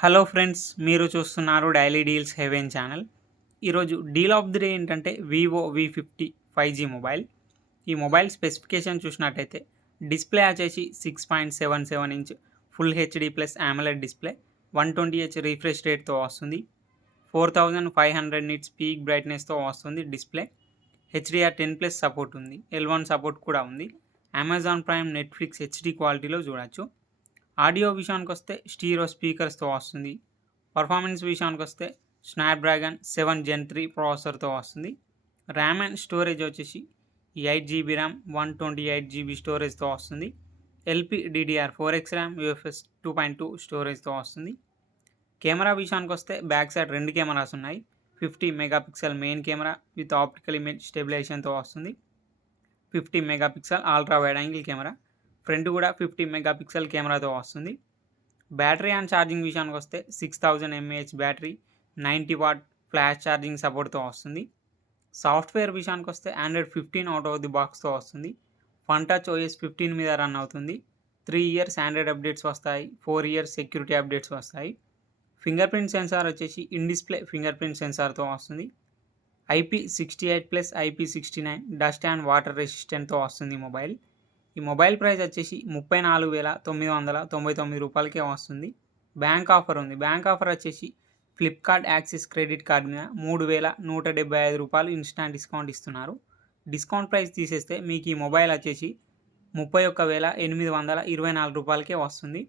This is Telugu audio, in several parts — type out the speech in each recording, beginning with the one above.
హలో ఫ్రెండ్స్, మీరు చూస్తున్నారు డైలీ డీల్స్ హెవెన్ ఛానల్. ఈరోజు డీల్ ఆఫ్ ది డే ఏంటంటే వివో V50 5G మొబైల్. ఈ మొబైల్ స్పెసిఫికేషన్ చూసినట్టయితే డిస్ప్లే వచ్చేసి 6.77 inch full HD plus AMOLED display, 120Hz refresh రేట్తో వస్తుంది. 4500 నిట్స్ పీక్ బ్రైట్నెస్తో వస్తుంది డిస్ప్లే. HDR10+ సపోర్ట్ ఉంది, L1 సపోర్ట్ కూడా ఉంది. అమెజాన్ ప్రైమ్, నెట్ఫ్లిక్స్ హెచ్డి క్వాలిటీలో చూడొచ్చు. ఆడియో విషయానికి వస్తే స్టీరియో స్పీకర్స్తో వస్తుంది. పర్ఫార్మెన్స్ విషయానికి వస్తే స్నాప్డ్రాగన్ 7 Gen 3 ప్రాసెసర్తో వస్తుంది. ర్యామ్ అండ్ స్టోరేజ్ వచ్చేసి 8GB ర్యామ్, 128GB స్టోరేజ్తో వస్తుంది. LPDDR4X ర్యామ్, UFS 2.2 స్టోరేజ్తో వస్తుంది. కెమెరా విషయానికి వస్తే బ్యాక్ సైడ్ 2 కెమెరాస్ ఉన్నాయి. 50 megapixel main camera with optical image స్టెబిలైజేషన్తో వస్తుంది. 50 megapixel ultra wide angle camera, front కూడా 50 మెగాపిక్సెల్ కెమెరాతో వస్తుంది. బ్యాటరీ అండ్ ఛార్జింగ్ విషయానికి వస్తే 6000 mAh battery, 90 what flash charging సపోర్ట్తో వస్తుంది. సాఫ్ట్వేర్ విషయానికి వస్తే Android 15 అవుట్ ఆఫ్ ది బాక్స్తో వస్తుంది. ఫన్టచ్ OS 15 మీద రన్ అవుతుంది. 3 years ఆండ్రాయిడ్ అప్డేట్స్ వస్తాయి, 4 years సెక్యూరిటీ అప్డేట్స్ వస్తాయి. ఫింగర్ ప్రింట్ సెన్సార్ వచ్చేసి ఇన్ డిస్ప్లే ఫింగర్ ప్రింట్ సెన్సార్తో వస్తుంది. IP68+ IP69 dust and water రెసిస్టెంట్తో వస్తుంది మొబైల్. ఈ మొబైల్ ప్రైస్ వచ్చేసి 34,999 రూపాయలకే వస్తుంది. బ్యాంక్ ఆఫర్ ఉంది. బ్యాంక్ ఆఫర్ వచ్చేసి ఫ్లిప్కార్ట్ యాక్సిస్ క్రెడిట్ కార్డ్ మీద 3,175 రూపాయలు ఇన్స్టాంట్ డిస్కౌంట్ ఇస్తున్నారు. డిస్కౌంట్ ప్రైస్ తీసేస్తే మీకు ఈ మొబైల్ వచ్చేసి 31,824 రూపాయలకే వస్తుంది.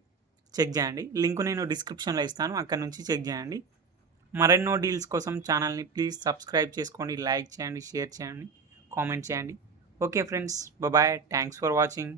చెక్ చేయండి. లింక్ నేను డిస్క్రిప్షన్లో ఇస్తాను, అక్కడ నుంచి చెక్ చేయండి. మరెన్నో డీల్స్ కోసం ఛానల్ని ప్లీజ్ సబ్స్క్రైబ్ చేసుకోండి, లైక్ చేయండి, షేర్ చేయండి, కామెంట్ చేయండి. Okay friends, bye. Thanks for watching.